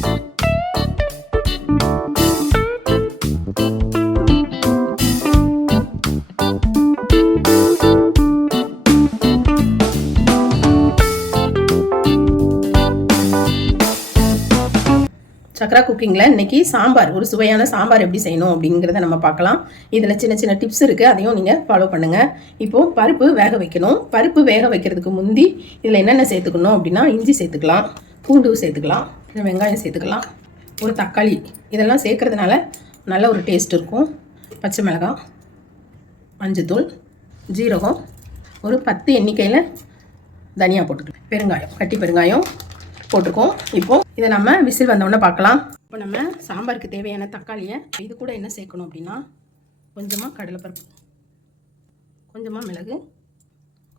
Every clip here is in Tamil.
சக்ரா குக்கிங்கில் இன்றைக்கி சாம்பார், ஒரு சுவையான சாம்பார் எப்படி செய்யணும் அப்படிங்கிறத நம்ம பார்க்கலாம். இதில் சின்ன சின்ன டிப்ஸ் இருக்குது, அதையும் நீங்கள் ஃபாலோ பண்ணுங்கள். இப்போது பருப்பு வேக வைக்கணும். பருப்பு வேக வைக்கிறதுக்கு முந்தி இதில் என்னென்ன சேர்த்துக்கணும் அப்படின்னா, இஞ்சி சேர்த்துக்கலாம், பூண்டு சேர்த்துக்கலாம், வெங்காயம் சேர்த்துக்கலாம், ஒரு தக்காளி. இதெல்லாம் சேர்க்குறதுனால நல்ல ஒரு டேஸ்ட் இருக்கும். பச்சை மிளகாய், மஞ்சத்தூள், ஜீரகம், ஒரு 10 எண்ணிக்கையில் தனியாக போட்டுக்கலாம், பெருங்காயம், கட்டி பெருங்காயம் போட்டிருக்கோம். இப்போது இதை நம்ம விசில் வந்தோடனே பார்க்கலாம். இப்போ நம்ம சாம்பாருக்கு தேவையான தக்காளியை, இது கூட என்ன சேர்க்கணும் அப்படின்னா, கொஞ்சமாக கடலைப்பருப்பு, கொஞ்சமாக மிளகு,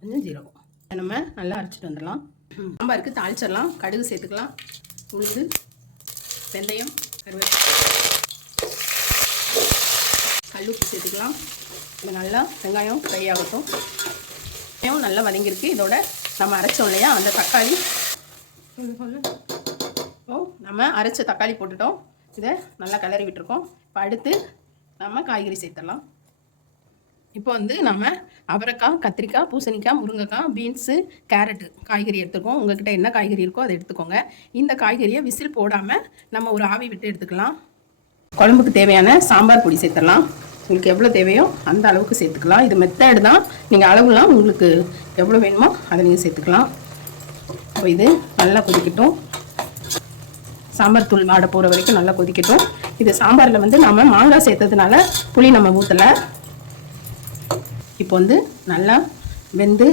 கொஞ்சம் ஜீரகம். இதை நம்ம நல்லா அரைச்சிட்டு வந்துடலாம். சாம்பாருக்கு தாளிச்சிடலாம். கடுகு சேர்த்துக்கலாம், உளுந்து, வெந்தயம், கருவேப்பிலை, கல்லுப்பு சேர்த்துக்கலாம். இது நல்லா வெங்காயம் ஃப்ரை ஆகட்டும். வெங்காயம் நல்லா வதங்கிருக்கு. இதோட நம்ம அரைச்சோம் இல்லையா அந்த தக்காளி, நம்ம அரைச்ச தக்காளி போட்டுட்டோம். இதை நல்லா கிளறி விட்டுருக்கோம். இப்போ அடுத்து நம்ம காய்கறி சேர்த்துடலாம். இப்போ வந்து நம்ம அவரைக்காய், கத்திரிக்காய், பூசணிக்காய், முருங்கைக்காய், பீன்ஸு, கேரட்டு காய்கறி எடுத்துக்கோம். உங்கள்கிட்ட என்ன காய்கறி இருக்கோ அதை எடுத்துக்கோங்க. இந்த காய்கறியை விசில் போடாமல் நம்ம ஒரு ஆவி விட்டு எடுத்துக்கலாம். குழம்புக்கு தேவையான சாம்பார் பொடி சேர்த்துடலாம். உங்களுக்கு எவ்வளோ தேவையோ அந்த அளவுக்கு சேர்த்துக்கலாம். இது மெத்தட் தான், நீங்கள் அளவுலாம் உங்களுக்கு எவ்வளோ வேணுமோ அதை நீங்கள் சேர்த்துக்கலாம். இப்போ இது நல்லா கொதிக்கட்டும். சாம்பார் தூள் வாட போகிற வரைக்கும் நல்லா கொதிக்கட்டும். இது சாம்பாரில் வந்து நம்ம மாங்காய் சேர்த்ததுனால புளி நம்ம ஊற்றலை. இப்போ வந்து நல்லா வெந்து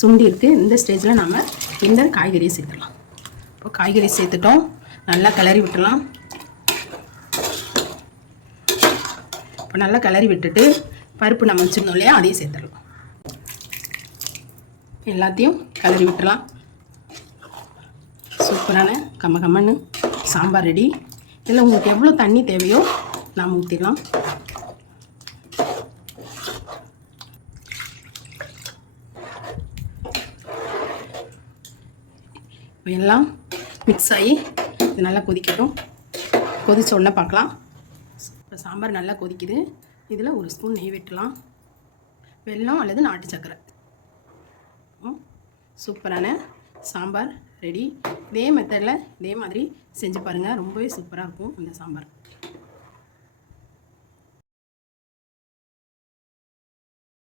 சுண்டி இருக்குது. இந்த ஸ்டேஜில் நம்ம இந்த காய்கறியை சேர்த்துடலாம். இப்போ காய்கறி சேர்த்துட்டோம். நல்லா கிளறி விட்டுடலாம். இப்போ நல்லா கிளறி விட்டுட்டு பருப்பு நம்ம வச்சுருந்தோம் இல்லையா, அதையும் சேர்த்துடலாம். எல்லாத்தையும் கிளறி விட்டுடலாம். சூப்பரான கம்மன்னு சாம்பார் ரெடி. இதில் உங்களுக்கு எவ்வளோ தண்ணி தேவையோ நாம் ஊற்றிடலாம். இப்போ எல்லாம் மிக்ஸ் ஆகி இது நல்லா கொதிக்கட்டும். கொதித்த உடனே பார்க்கலாம். இப்போ சாம்பார் நல்லா கொதிக்குது. இதில் ஒரு ஸ்பூன் நெய் விட்டுலாம். வெல்லம் அல்லது நாட்டு சர்க்கரை. சூப்பரான சாம்பார் ரெடி. இதே மெத்தடில் இதே மாதிரி செஞ்சு பாருங்கள். ரொம்பவே சூப்பராக இருக்கும் இந்த சாம்பார்.